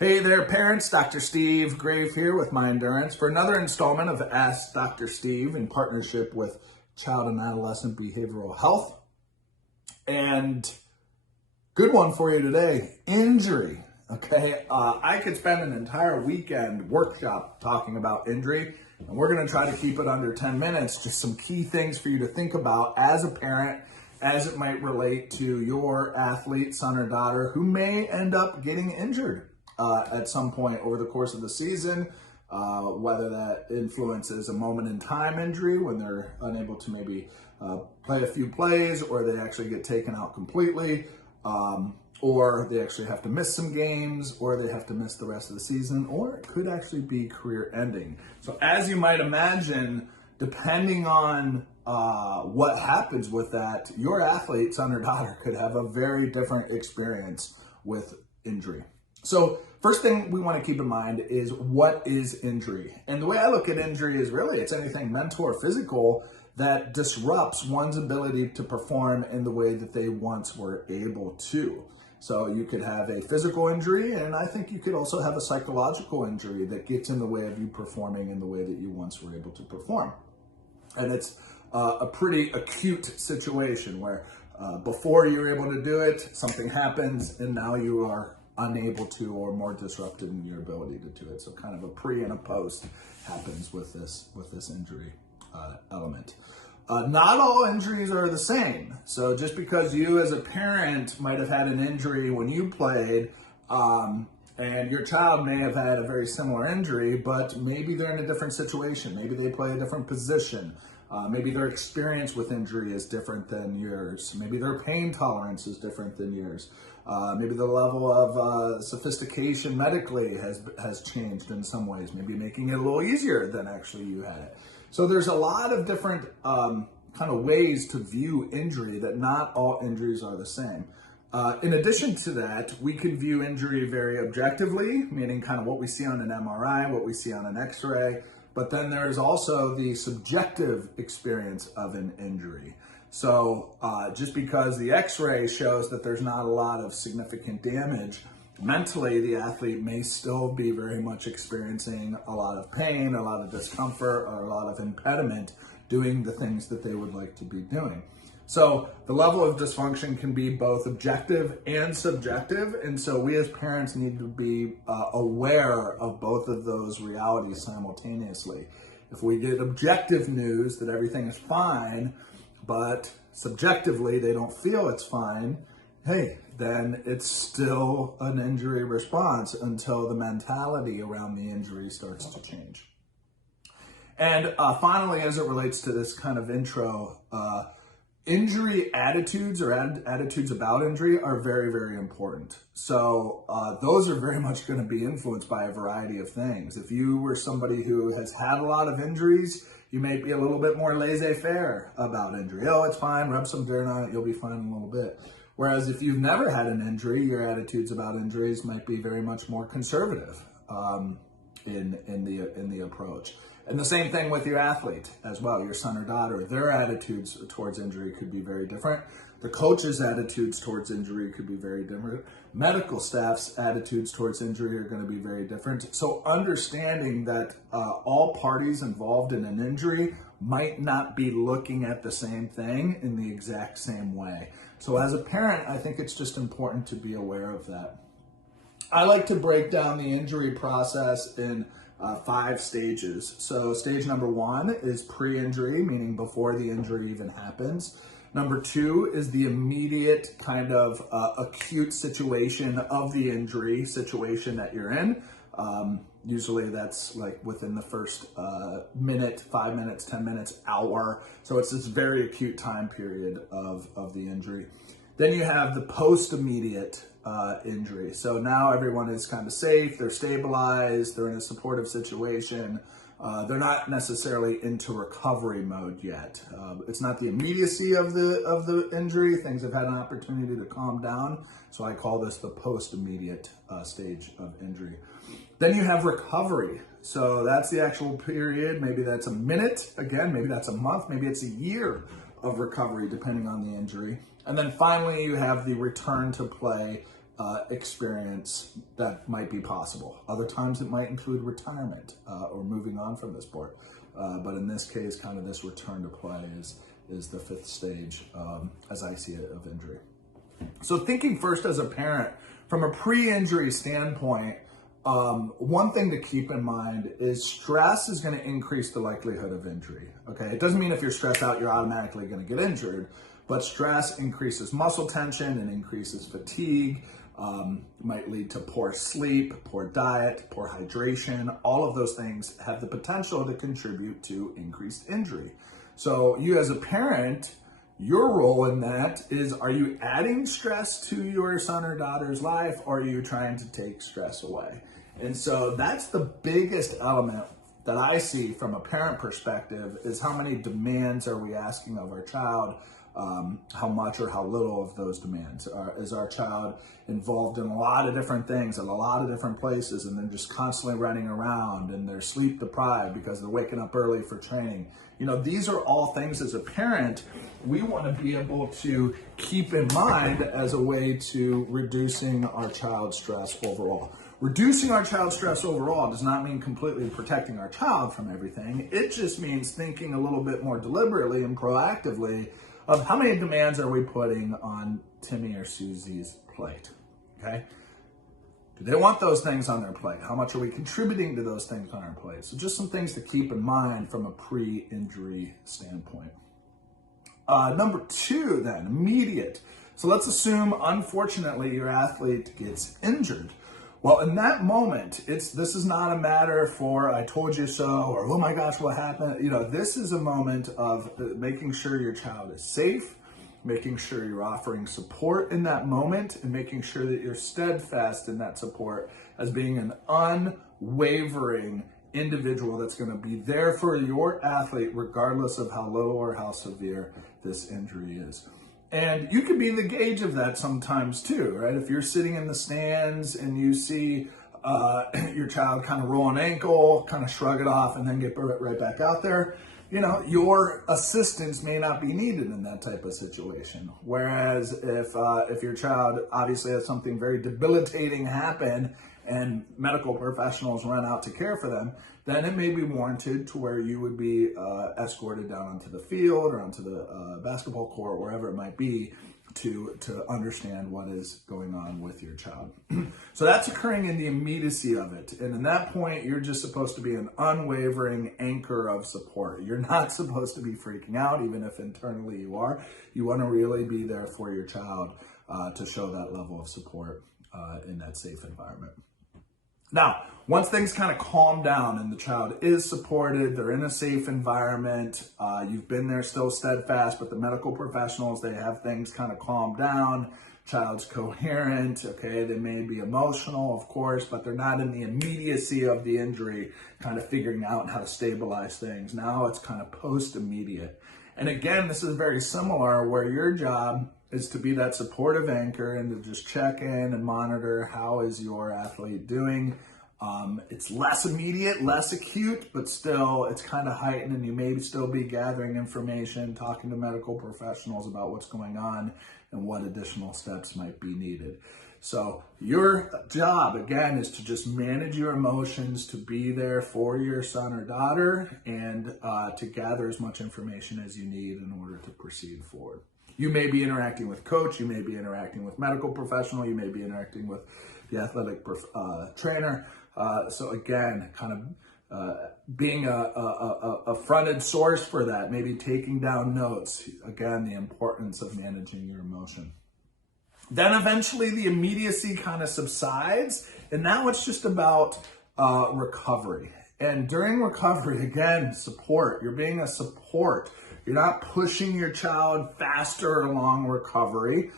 Hey there, parents. Dr. Steve Graef here with Mindurance for another installment of Ask Dr. Steve in partnership with Child and Adolescent Behavioral Health. And good one for you today, injury. Okay, I could spend an entire weekend workshop talking about injury, and we're going to try to keep it under 10 minutes. Just some key things for you to think about as a parent, as it might relate to your athlete, son or daughter, who may end up getting injured at some point over the course of the season, whether that influences a moment in time injury when they're unable to maybe play a few plays, or they actually get taken out completely, or they actually have to miss some games, or they have to miss the rest of the season, or it could actually be career ending. So as you might imagine, depending on what happens with that, your athlete, son or daughter, could have a very different experience with injury. So first thing we want to keep in mind is, what is injury? And the way I look at injury is really it's anything mental or physical that disrupts one's ability to perform in the way that they once were able to. So you could have a physical injury, and I think you could also have a psychological injury that gets in the way of you performing in the way that you once were able to perform. And it's a pretty acute situation where before you were able to do it, something happens, and now you are unable to, or more disrupted in your ability to do it. So kind of a pre and a post happens with this injury element. Not all injuries are the same. So just because you as a parent might have had an injury when you played, and your child may have had a very similar injury, but maybe they're in a different situation. Maybe they play a different position. Maybe their experience with injury is different than yours. Maybe their pain tolerance is different than yours. Maybe the level of sophistication medically has changed in some ways, maybe making it a little easier than actually you had it. So there's a lot of different kind of ways to view injury, that not all injuries are the same. In addition to that, we can view injury very objectively, meaning kind of what we see on an MRI, what we see on an X-ray, but then there's also the subjective experience of an injury. So just because the X-ray shows that there's not a lot of significant damage, mentally the athlete may still be very much experiencing a lot of pain, a lot of discomfort, or a lot of impediment doing the things that they would like to be doing. So the level of dysfunction can be both objective and subjective, and so we as parents need to be aware of both of those realities simultaneously. If we get objective news that everything is fine, but subjectively they don't feel it's fine, hey, then it's still an injury response until the mentality around the injury starts to change. And finally, as it relates to this kind of intro, injury attitudes, or attitudes about injury, are very, very important. So those are very much going to be influenced by a variety of things. If you were somebody who has had a lot of injuries, you may be a little bit more laissez-faire about injury. Oh, it's fine, rub some dirt on it, you'll be fine in a little bit. Whereas if you've never had an injury, your attitudes about injuries might be very much more conservative in the approach. And the same thing with your athlete as well, your son or daughter. Their attitudes towards injury could be very different. The coach's attitudes towards injury could be very different. Medical staff's attitudes towards injury are going to be very different. So understanding that all parties involved in an injury might not be looking at the same thing in the exact same way. So as a parent, I think it's just important to be aware of that. I like to break down the injury process in 5 stages. So stage number 1 is pre-injury, meaning before the injury even happens. Number 2 is the immediate kind of acute situation of the injury situation that you're in. Usually that's like within the first minute, 5 minutes, 10 minutes, hour. So it's this very acute time period of the injury. Then you have the post-immediate injury. So now everyone is kind of safe, they're stabilized, they're in a supportive situation. They're not necessarily into recovery mode yet. It's not the immediacy of the injury. Things have had an opportunity to calm down. So I call this the post-immediate stage of injury. Then you have recovery. So that's the actual period. Maybe that's a minute. Again, maybe that's a month. Maybe it's a year of recovery, depending on the injury. And then finally, you have the return to play experience that might be possible. Other times it might include retirement or moving on from the sport. But in this case, kind of this return to play is the fifth stage, as I see it, of injury. So thinking first as a parent, from a pre-injury standpoint, one thing to keep in mind is stress is going to increase the likelihood of injury. Okay, it doesn't mean if you're stressed out, you're automatically going to get injured, but stress increases muscle tension and increases fatigue, might lead to poor sleep, poor diet, poor hydration. All of those things have the potential to contribute to increased injury. So you as a parent, your role in that is, are you adding stress to your son or daughter's life, or are you trying to take stress away? And so that's the biggest element that I see from a parent perspective, is how many demands are we asking of our child? How much or how little of those demands? Is our child involved in a lot of different things at a lot of different places, and then just constantly running around, and they're sleep deprived because they're waking up early for training? You know, these are all things as a parent we want to be able to keep in mind as a way to reducing our child's stress overall. Reducing our child's stress overall does not mean completely protecting our child from everything. It just means thinking a little bit more deliberately and proactively of how many demands are we putting on Timmy or Susie's plate, okay? Do they want those things on their plate? How much are we contributing to those things on our plate? So just some things to keep in mind from a pre-injury standpoint. Number two then, immediate. So let's assume, unfortunately, your athlete gets injured. Well, in that moment, this is not a matter for I told you so, or oh my gosh, what happened? You know, this is a moment of making sure your child is safe, making sure you're offering support in that moment, and making sure that you're steadfast in that support as being an unwavering individual that's going to be there for your athlete regardless of how little or how severe this injury is. And you can be the gauge of that sometimes too, right? If you're sitting in the stands and you see your child kind of roll an ankle, kind of shrug it off, and then get right back out there, you know, your assistance may not be needed in that type of situation. Whereas if your child obviously has something very debilitating happen and medical professionals run out to care for them, then it may be warranted to where you would be escorted down onto the field or onto the basketball court, wherever it might be, to understand what is going on with your child. So that's occurring in the immediacy of it. And in that point, you're just supposed to be an unwavering anchor of support. You're not supposed to be freaking out, even if internally you are. You want to really be there for your child to show that level of support in that safe environment. Now, once things kind of calm down and the child is supported, they're in a safe environment, you've been there still steadfast, but the medical professionals, they have things kind of calmed down, child's coherent, okay, they may be emotional, of course, but they're not in the immediacy of the injury, kind of figuring out how to stabilize things. Now it's kind of post-immediate. And again, this is very similar, where your job is to be that supportive anchor and to just check in and monitor how is your athlete doing. It's less immediate, less acute, but still it's kind of heightened, and you may still be gathering information, talking to medical professionals about what's going on and what additional steps might be needed. So your job, again, is to just manage your emotions, to be there for your son or daughter, and to gather as much information as you need in order to proceed forward. You may be interacting with coach, you may be interacting with medical professional, you may be interacting with the athletic trainer. So again, kind of being a fronted source for that, maybe taking down notes. Again, the importance of managing your emotion. Then eventually the immediacy kind of subsides, and now it's just about recovery. And during recovery, again, support. You're being a support. You're not pushing your child faster along recovery.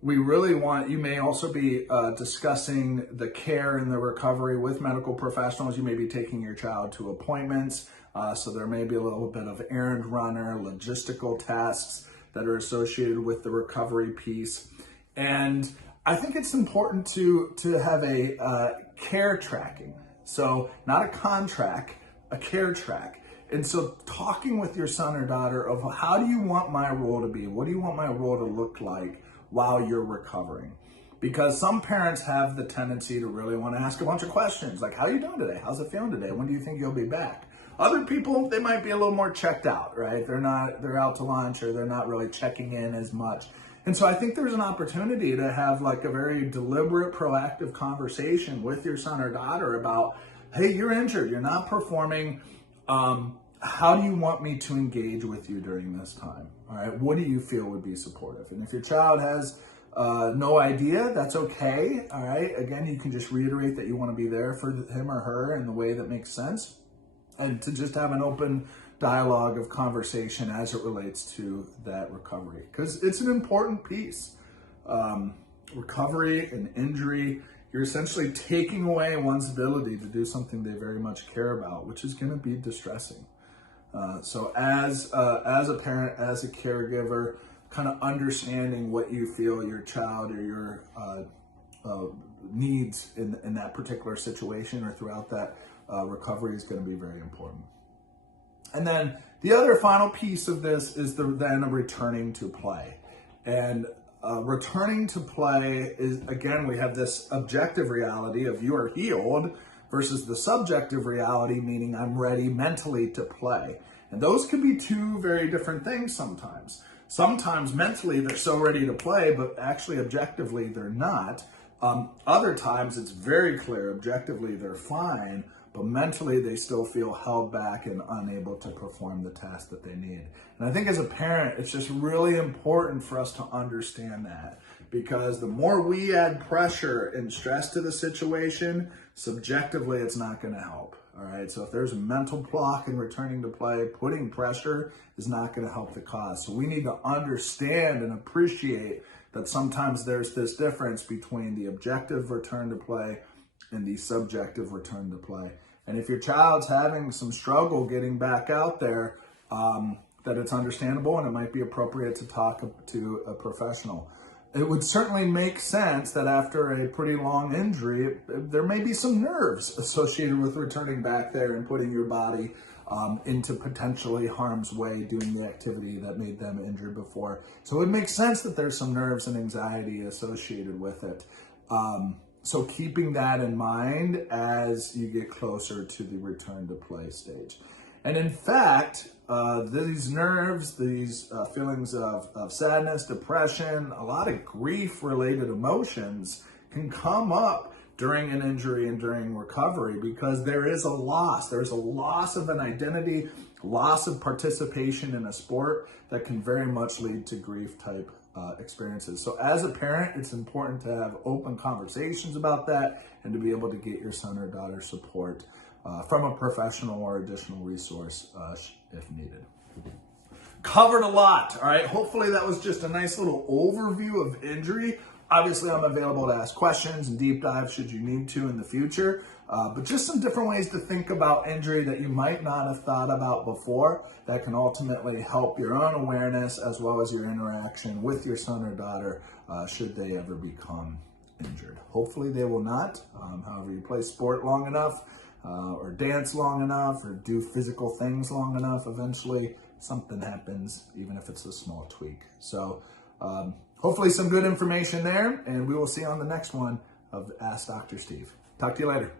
We really want, you may also be discussing the care and the recovery with medical professionals. You may be taking your child to appointments. So there may be a little bit of errand runner, logistical tasks that are associated with the recovery piece. And I think it's important to have a care tracking. So not a contract, a care track. And so talking with your son or daughter of how do you want my role to be? What do you want my role to look like while you're recovering? because some parents have the tendency to really want to ask a bunch of questions, like, how are you doing today? How's it feeling today? When do you think you'll be back? Other people, they might be a little more checked out, right? They're out to lunch, or they're not really checking in as much. And so I think there's an opportunity to have like a very deliberate, proactive conversation with your son or daughter about, hey, you're injured, you're not performing. How do you want me to engage with you during this time? All right, what do you feel would be supportive? And if your child has no idea, that's okay. All right, again, you can just reiterate that you want to be there for him or her in the way that makes sense, and to just have an open dialogue of conversation as it relates to that recovery, because it's an important piece. Recovery and injury, you're essentially taking away one's ability to do something they very much care about, which is going to be distressing. So as a parent, as a caregiver, kind of understanding what you feel your child or your needs in that particular situation or throughout that recovery is going to be very important. And then the other final piece of this is then returning to play. And returning to play is, again, we have this objective reality of you are healed versus the subjective reality, meaning I'm ready mentally to play. And those can be two very different things sometimes. Sometimes mentally they're so ready to play, but actually objectively they're not. Other times it's very clear objectively they're fine, but mentally they still feel held back and unable to perform the task that they need. And I think as a parent, it's just really important for us to understand that, because the more we add pressure and stress to the situation, subjectively it's not going to help. All right, so if there's a mental block in returning to play, putting pressure is not going to help the cause. So we need to understand and appreciate that sometimes there's this difference between the objective return to play and the subjective return to play. And if your child's having some struggle getting back out there, that it's understandable and it might be appropriate to talk to a professional. It would certainly make sense that after a pretty long injury, there may be some nerves associated with returning back there and putting your body into potentially harm's way doing the activity that made them injured before. So it makes sense that there's some nerves and anxiety associated with it. So keeping that in mind as you get closer to the return to play stage. And in fact, these nerves, these feelings of sadness, depression, a lot of grief-related emotions can come up during an injury and during recovery, because there is a loss. There's a loss of an identity, loss of participation in a sport that can very much lead to grief-type experiences. So as a parent, it's important to have open conversations about that and to be able to get your son or daughter support from a professional or additional resource if needed. Covered a lot, all right? Hopefully that was just a nice little overview of injury. Obviously, I'm available to ask questions and deep dive should you need to in the future, but just some different ways to think about injury that you might not have thought about before that can ultimately help your own awareness as well as your interaction with your son or daughter should they ever become injured. Hopefully they will not. However, you play sport long enough, or dance long enough, or do physical things long enough, eventually something happens, even if it's a small tweak. So hopefully some good information there, and we will see you on the next one of Ask Dr. Steve. Talk to you later.